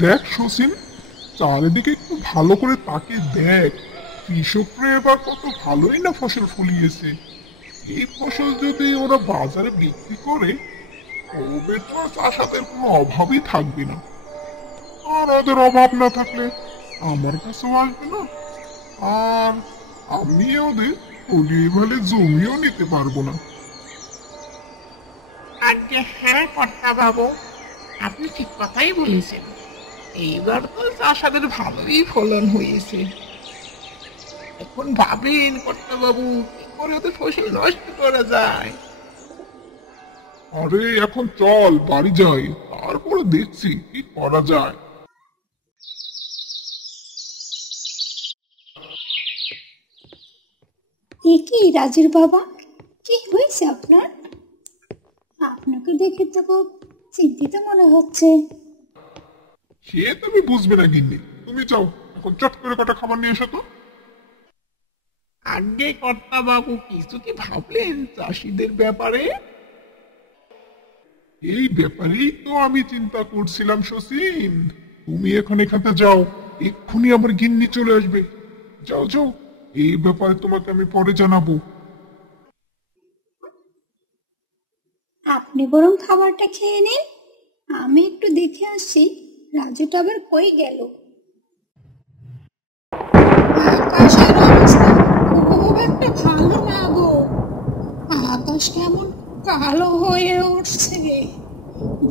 দেখ শচীন, চারিদিকে একটু ভালো করে তাকিয়ে দেখ। কৃষকরা এবার কত ভালোই না ফসল ফলিয়েছে। এই ফসল যদি ওরা বাজারে বিক্রি করে তবে তো আর চাষাদের কোনো অভাবই থাকবে না। আর ওদের অভাব না থাকলে আমার কাছেও আসবে না। আর আমি ওদের ফলিয়ে ভালে জমিও নিতে পারবো না। আজ্ঞে হ্যাঁ কর্তা বাবু, আপনি ঠিক কথাই বলেছেন। এইবার তো চাষাদের ভালোই ফলন হয়েছে। এখন ভাবেন কর্তা বাবু, কি করে ওদের ফসল নষ্ট করা যায়। আরে এখন চল বাড়ি যাই, তারপরে দেখছি কি করা যায়। এ কি রাজুর বাবা, কি হয়েছে আপনার? আপনাকে দেখে তো খুব চিন্তিত মনে হচ্ছে। সে তুমি বুঝবে না গিন্নি, তুমি যাও এখন চট করে কটা খাবার নিয়ে এসো তো। আজ্ঞে কর্তা বাবু, কিছু কি ভাবলেন চাষিদের ব্যাপারে? এই ব্যাপারেই তো আমি চিন্তা করছিলাম শচীন। তুমি এখন এখান থেকে যাও, এক্ষুনি আমার গিন্নি চলে আসবে। যাও যাও, এই ব্যাপারে তোমাকে আমি পরে জানাবো। আপনি বরং খাবারটা খেয়ে নিন, আমি একটু দেখে আসছি রাজুটা আবার কই গেল। আকাশের অবস্থা খুব একটা ভালো না গো। আকাশ কেমন কালো হয়ে উঠছে,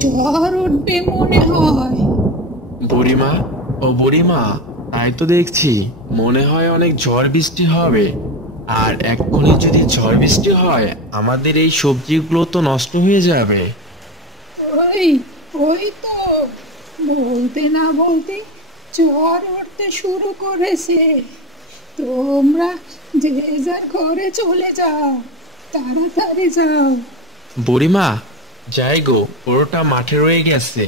ঝড় উঠবে মনে হয়। বুড়িমা, ও বুড়িমা, তাই তো দেখছি। মনে হয় অনেক ঝড় বৃষ্টি হবে। আর এক্ষুনি যদি ঝড় বৃষ্টি হয় আমাদের এই সবজিগুলো তো নষ্ট হয়ে যাবে। ওই ওই তো বলতে না বলতে ঝড় উঠতে শুরু করেছে। তোমরা যে যার ঘরে চলে যাও, তাড়াতাড়ি যাও। বুড়িমা, যাই গো, গরুটা মাঠে রয়ে গেছে।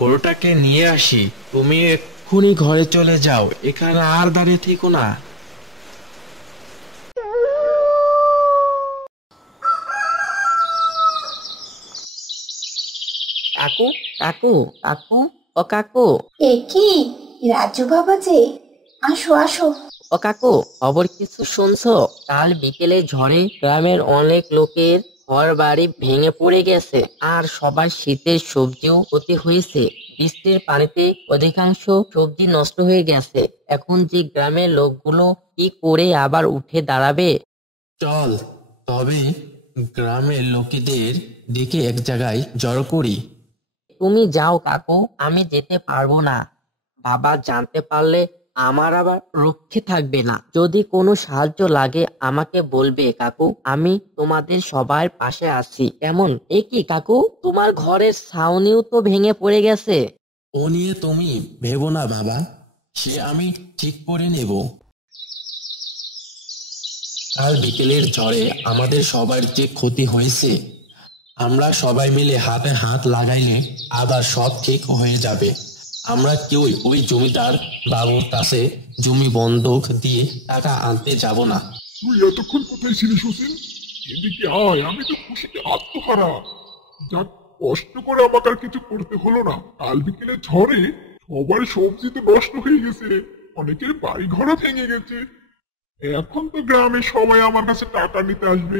গরুটাকে নিয়ে আসি। তুমি এক্ষুনি ঘরে চলে যাও, এখানে আর দাঁড়িয়ে থেকো না। কাকু, কাকু, কাকু, ও কাকু, এ কি রাজু বাবা যে, আসো আসো। ও কাকু, খবর কিছু শুনছো? কাল বিকেলে ঝড়ে গ্রামের অনেক লোকের ঘর বাড়ি ভেঙে পড়ে গেছে, আর সবার শীতের সবজিও ক্ষতি হয়েছে। বৃষ্টির পানিতে অধিকাংশ সবজি নষ্ট হয়ে গেছে। এখন যে গ্রামের লোকগুলো কি করে আবার উঠে দাঁড়াবে? চল তবে গ্রামের লোকেদের ডেকে এক জায়গায় জড়ো করি। তুমি যাও কাকু, আমি যেতে পারবো না। বাবা জানতে পারলে আমার আবার রক্ষে থাকবে না। যদি কোনো সাহায্য লাগে আমাকে বলবে কাকু, আমি তোমাদের সবার পাশে আছি। কেমন? এ কি কাকু, তোমার ঘরের ছাউনিও তো ভেঙে পড়ে গেছে। ও নিয়ে তুমি ভেবো না বাবা, সে আমি ঠিক করে নেব। কাল বিকেলের ঝড়ে আমাদের সবার যে ক্ষতি হয়েছে, আমরা সবাই মিলে হাতে হাত লাগাইলে আবার সব ঠিক হয়ে যাবে। আমরা কেউই ওই জমিদার বাবুর কাছে জমি বন্ধক দিয়ে টাকা আনতে যাব না। তুই এতক্ষণ কোথায় ছিলি শচীন? এদিকে আয়, আমি তো খুশিতে আত্মহারা। যাক, কষ্ট করে আমাকে আর কিছু করতে হলো না। কাল বিকেলে ঝড়ে সবার সবজি তো নষ্ট হয়ে গেছে, অনেকের বাড়ি ঘরও ভেঙে গেছে। এখন তো গ্রামে সবাই আমার কাছে টাকা নিতে আসবে,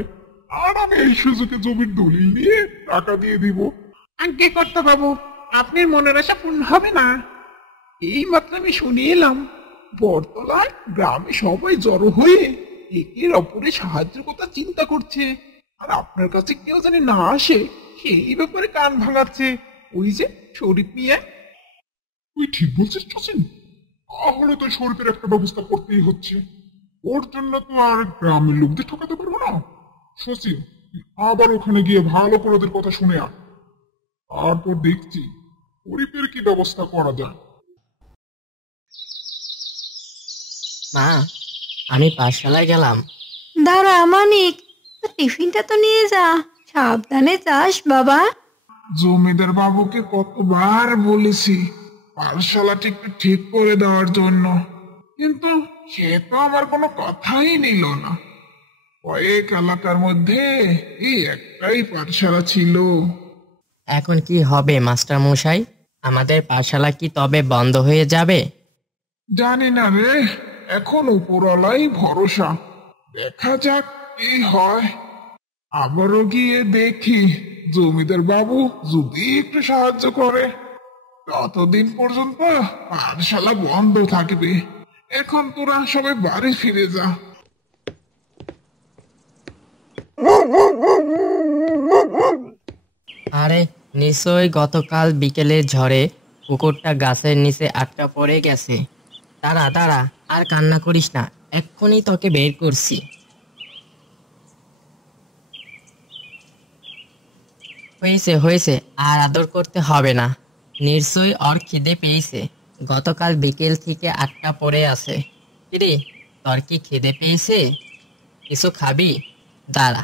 আর আমি এই সুযোগে জমির দলিল নিয়ে টাকা দিয়ে দিব। আজ্ঞে কর্তা বাবু, আপনার মনের আশা পূর্ণ হবে না। এই মাত্র আমি শুনে এলাম বটতলায় গ্রামে সবাই জড়ো হয়ে একের অপরের সাহায্যের কথা চিন্তা করছে। আর আপনার কাছে কেউ জানি না আসে সেই ব্যাপারে কান ভাঙাচ্ছে ওই যে শরীফ মিয়া। তুই ঠিক বলছিস শচীন, তাহলে তো শরীরের একটা ব্যবস্থা করতেই হচ্ছে। ওর জন্য তো আর গ্রামের লোকদের ঠকাতে পারবো না। শচীন, তুই আবার ওখানে গিয়ে ভালো করে ওদের কথা শুনে আয়, তারপর দেখছি শরীফের কি ব্যবস্থা করা যায়। মা, আমি পাঠশালায় গেলাম। দাঁড়া মানিক, তোর টিফিনটা তো নিয়ে যা, সাবধানে যাস বাবা। জমিদার বাবুকে কতবার বলেছি পাঠশালাটি একটু ঠিক করে দেওয়ার জন্য, কিন্তু সে তো আমার কোনো কথাই নিল না। কয়েক এলাকার মধ্যে এই একটাই পাঠশালা ছিল। এখন কি হবে মাস্টার মশাই? আমাদের পাঠশালা কি তবে বন্ধ হয়ে যাবে? জানি না রে, এখন উপরওয়ালাই ভরসা। দেখা যাক কি হয়। আবারও গিয়ে দেখি জমিদার বাবু যদি একটু সাহায্য করে। ততদিন পর্যন্ত পাঠশালা বন্ধ থাকবে। এখন তোরা সবাই বাড়ি ফিরে যা। আরে নিশ্চয়ই গতকাল বিকেলের ঝড়ে কুকুরটা গাছের নিচে আটকা পড়ে গেছে। দাঁড়া দাঁড়া, আর কান্না করিস না, এক্ষুনি তোকে বের করছি। হয়েছে হয়েছে, আর আদর করতে হবে না। নিশ্চয়ই ওর খিদে পেয়েছে, গতকাল বিকেল থেকে আটকা পড়ে আছে। কিরে, তোর কি খিদে পেয়েছে? কিছু খাবি? দাঁড়া,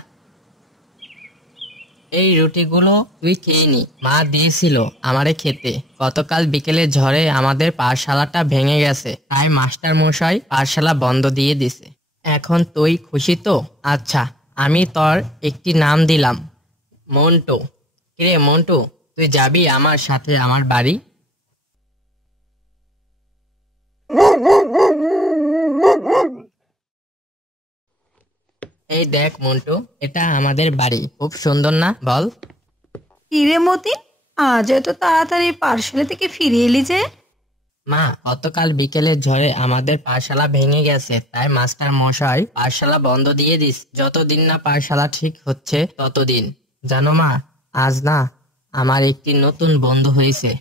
এই রুটিগুলো তুই খেয়ে নি, মা দিয়েছিল আমারে খেতে। গতকাল বিকেলে ঝড়ে আমাদের পাঠশালাটা ভেঙে গেছে, তাই মাস্টার মশাই পাঠশালা বন্ধ দিয়ে দিছে। এখন তুই খুশি তো? আচ্ছা, আমি তোর একটি নাম দিলাম, মন্টু। কিরে মন্টু, তুই যাবি আমার সাথে আমার বাড়ি? এই দেখ মন্টু, এটা আমাদের বাড়ি। খুব সুন্দর না বল? কিরে মতি, আজ এত তাড়াতাড়ি পাঠশালা থেকে ফিরে এলি যে? মা, গতকাল বিকেলের ঝড়ে আমাদের পাঠশালা ভেঙে গেছে, তাই মাস্টার মশাই পাঠশালা বন্ধ দিয়ে দিস। যতদিন না পাঠশালা ঠিক হচ্ছে ততদিন। জানো মা, আজ না আমার একটি নতুন বন্ধু হয়েছে।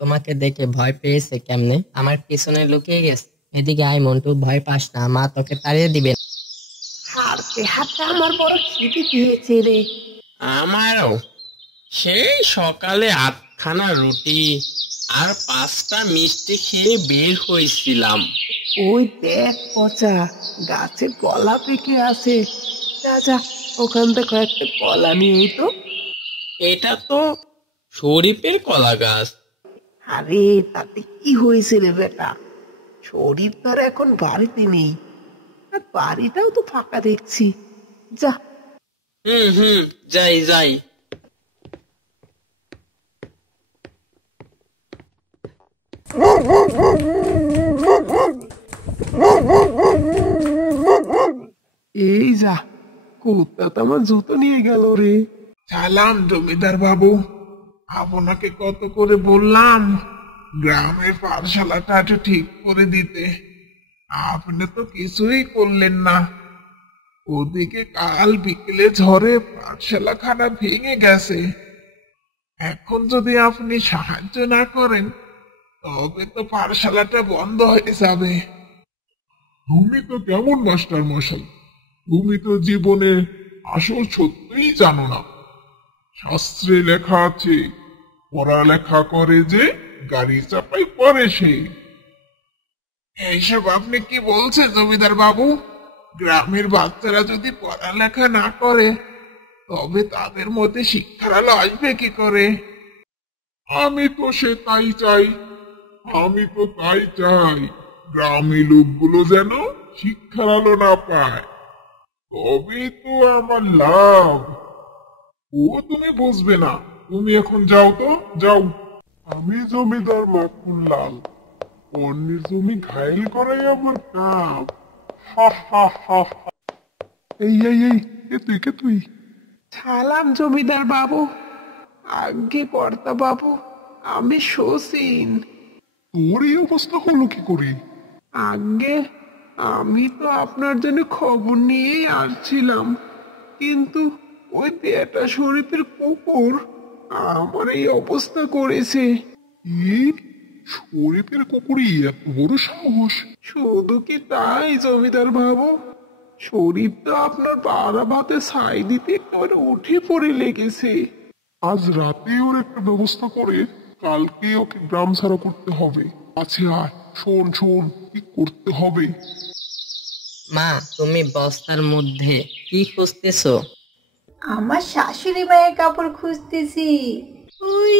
তোমাকে দেখে ভয় পেয়েছে কেমনে, আমার পিছনে লুকিয়ে গেছে। এদিকে আয় মন্টু, ভয় পাস না, মা তোকে তাড়িয়ে দিবে। হাঁটতে হাঁটতে আমার বড় খিদে পেয়েছে রে। আমারও সেই সকালে 8খানা রুটি আর 5টা মিষ্টি খেয়ে বের হয়েছিলাম। ওই দেখ পচা, গাছে কলা পেকে আছে। যা যা, ওখান থেকে কয়েকটা কলা নিয়ে তো। এটা তো শরীফের কলা গাছ। আরে তাতে কি হয়েছে রে বেটা, শরীর তো আর এখন বাড়িতে নেই, আর বাড়িটাও তো ফাঁকা দেখছি। যা। হুম, যাই যাই। এই যা, কুত্তা তো আমার জুতো নিয়ে গেল রে। সালাম জমিদার বাবু, আপনাকে কত করে বললাম গ্রামের পাঠশালাটা একটু ঠিক করে দিতে, আপনি তো কিছুই করলেন না। ওদিকে কাল বিকেলে ঝড়ে পাঠশালা খানা ভেঙে গেছে। এখন যদি আপনি সাহায্য না করেন তবে তো পাঠশালাটা বন্ধ হয়ে যাবে। তুমি তো কেমন মাস্টার মশাই, তুমি তো জীবনে আসল সত্যিই জানো না। শাস্ত্রে লেখা আছে, পড়ালেখা করে যে গাড়ি চাপাই পরে সে। এইসব আপনি কি বলছেন জমিদার বাবু? গ্রামের বাচ্চারা যদি পড়ালেখা না করে তবে তাদের মধ্যে শিক্ষার আলো আসবে কি করে? আমি তো সে তাই চাই, আমি তো তাই চাই গ্রামে লোকগুলো যেন শিক্ষার আলো না পায়, তবেই তো আমার লাভ। ও তুমি বুঝবে না, তুমি এখন যাও তো যাও। আমি জমিদার মাখন লাল, অন্যের জমি ঘায়েল করাই আমার কাম। হা হা হা হা। এই কে তুই, কে তুই? সালাম জমিদার বাবু। আগে কর্তা বাবু, আমি শচীন। তোর এই অবস্থা হলো কি করে? আগে আমি তো আপনার জন্য খবর নিয়েই আসছিলাম, কিন্তু ওই বেটা শরীফের কুকুর আমার এই অবস্থা করেছে। এই শরীফের কুকুরই এত বড় সাহস? শুধু কি তাই জমিদার বাবু, শরীফ তো আপনার পাড়া ভাতে ছাই দিতে একেবারে উঠে পড়ে লেগেছে। আজ রাতে ওর একটা ব্যবস্থা করে কালকে ওকে গ্রাম ছাড়া করতে হবে। আচ্ছা আয়, শোন শোন কি করতে হবে। মা, তুমি বস্তার মধ্যে কি খুঁজতেছো? আমার শাশুড়ি মায়ের কাপড় খুঁজতেছি, ওই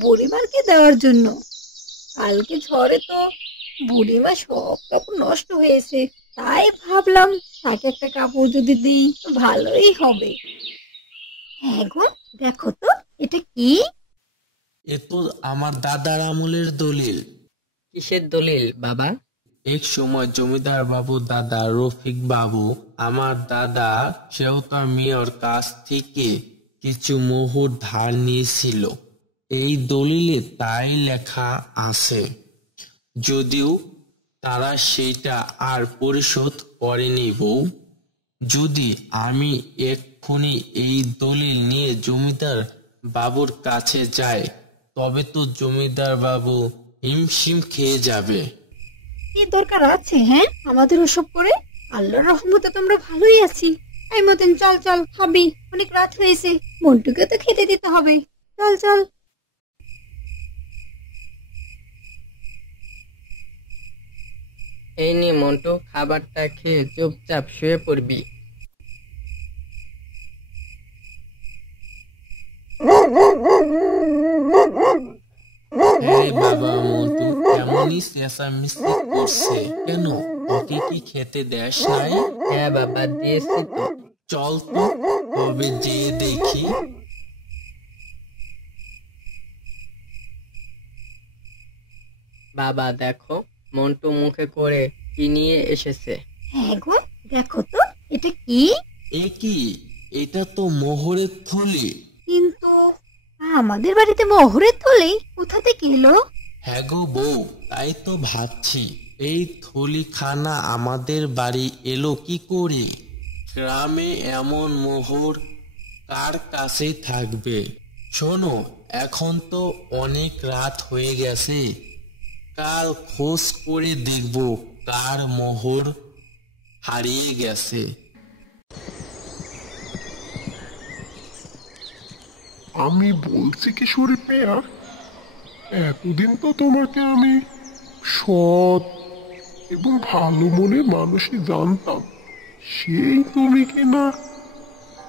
বুড়িমাকে দেওয়ার জন্য। কালকে ঝড়ে তো বুড়িমা সব কাপড় নষ্ট হয়েছে, তাই ভাবলাম তাকে একটা কাপড় যদি দিই তো ভালোই হবে। হ্যাঁ গো, দেখো তো এটা কি? এ তো আমার দাদার আমলের দলিল। কিসের দলিল বাবা? এক সময় জমিদার বাবু দাদা রফিক বাবু আমার দাদা সেওতার মিয়ার কাছ থেকে কিছু মোহর ধার নিয়েছিল। এই দলিলে তাই লেখা আছে। যদিও তারা সেটা আর পরিশোধ করেনি বউ। যদি আমি এক্ষুনি এই দলিল নিয়ে জমিদার বাবুর কাছে যাই তবে তো জমিদার বাবু হিমশিম খেয়ে যাবে। কি দরকার আছে হ্যাঁ আমাদের ওসব করে? আল্লাহর রহমতে তোমরা ভালোই আছি। এই মতন চল চল, খাবি, অনেক রাত হয়েছে, মন্টুকে তো খেতে দিতে হবে। চল চল। এই নে মন্টু, খাবারটা খেয়ে চুপচাপ শুয়ে পড়বি। এই বাবা মন্টু এমনই চেঁচামেচি করছে কেন? ওকে কি খেতে দেশ নাই? হ্যাঁ বাবা, দিয়েছি তো। চল তো তবে যেয়ে দেখি। বাবা দেখো, মন্টু মুখে করে কি নিয়ে এসেছে। হ্যাঁ গো, দেখো তো এটা কি? এ কি? এটা তো মোহরের থলি। কিন্তু আমাদের বাড়িতে মোহরের থলি কোথা থেকে এলো? হ্যাঁ গো বউ, তাই তো ভাবছি এই থলিখানা আমাদের বাড়ি এলো কি করে? গ্রামে এমন মোহর কার কাছে থাকবে? শোনো, এখন তো অনেক রাত হয়ে গেছে, কাল খোঁজ করে দেখব কার মোহর হারিয়ে গেছে। আমি বলছি কি শরীফ মিয়া, এতদিন তো তোমাকে আমি সৎ এবং ভালো মনের মানুষই জানতাম। সেই তুমি কিনা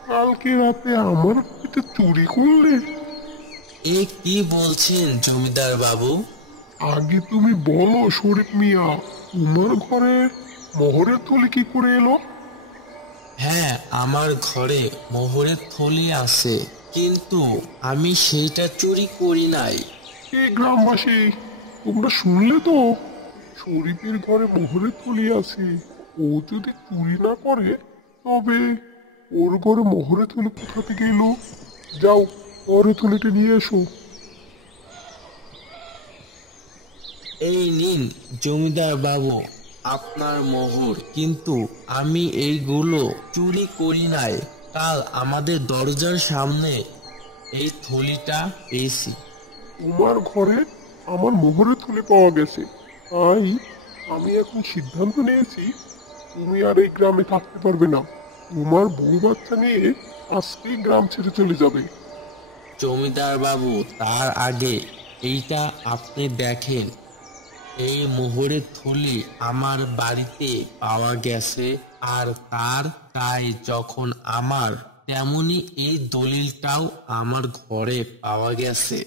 কালকে রাতে আমার বাড়িতে চুরি করলে? এ কি বলছেন জমিদার বাবু? আগে তুমি বলো শরীফ মিয়া, তোমার ঘরে মোহরের থলি কি করে এলো? হ্যাঁ, আমার ঘরে মোহরের থলি আছে, কিন্তু আমি সেইটা চুরি করি নাই। এই গ্রামবাসী, তোমরা শুনলে তো, শরীফের ঘরে মোহরের থলি আছে। ও যদি চুরি না করে তবে ওর ঘরে মোহরের থলি কোথা থেকে এলো? যাও, মোহরের থলিটা নিয়ে এসো। এই নিন জমিদার বাবু আপনার মোহর, কিন্তু আমি এইগুলো চুরি করি নাই। কাল আমাদের দরজার সামনে এই থলিটা পেয়েছি। তোমার ঘরে আমার মোহরের থলি পাওয়া গেছে, তাই আমি এখন সিদ্ধান্ত নিয়েছি তুমি আর এই গ্রামে থাকতে পারবে না। তোমার বউ বাচ্চা নিয়ে আজকেই গ্রাম ছেড়ে চলে যাবে। জমিদার বাবু, তার আগে এইটা আপনি দেখেন, এই মোহরের থলি আমার বাড়িতে পাওয়া গেছে, আর তাই যখন আমার তেমনি এই দলিলটাও আমার ঘরে পাওয়া গেছে।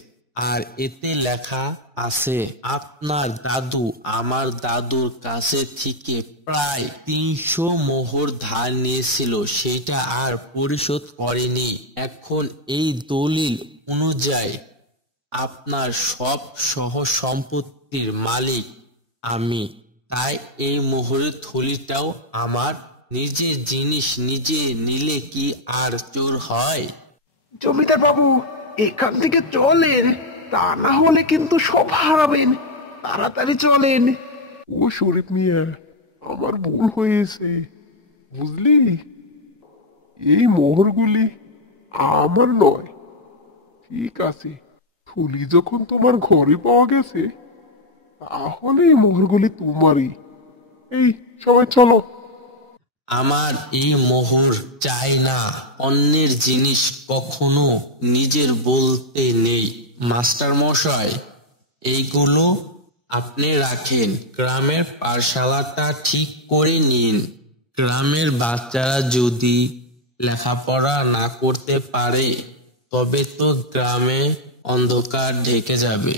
আর এতে লেখা আছে আপনার দাদু আমার দাদুর কাছে থেকে প্রায় 300 মোহর ধার নিয়েছিল, সেটা আর পরিশোধ করেনি। এখন এই দলিল অনুযায়ী আপনার সব সহ সম্পত্তির মালিক আমি। তাই এই মোহরের থলিটাও আমার নিজের জিনিস, নিজে নিলে কি আর চোর হয়? জমিদার বাবু, এখান থেকে চলেন, তা না হলে কিন্তু সব হারাবেন। তাড়াতাড়ি চলেন। ও শরীফ মিয়া, আমার ভুল হয়েছে, বুঝলি? এই মোহরগুলি আমার নয়। ঠিক আছে, থলি যখন তোমার ঘরে পাওয়া গেছে তাহলে এই মোহরগুলি তোমারই। এই সবাই চলো। আমার এই মোহর চাই না। অন্যের জিনিস কখনো নিজের বলতে নেই। মাস্টার মশাই, এইগুলো আপনি রাখেন, গ্রামের পাঠশালাটা ঠিক করে নিন। গ্রামের বাচ্চারা যদি লেখাপড়া না করতে পারে তবে তো গ্রামে অন্ধকার ঢেকে যাবে।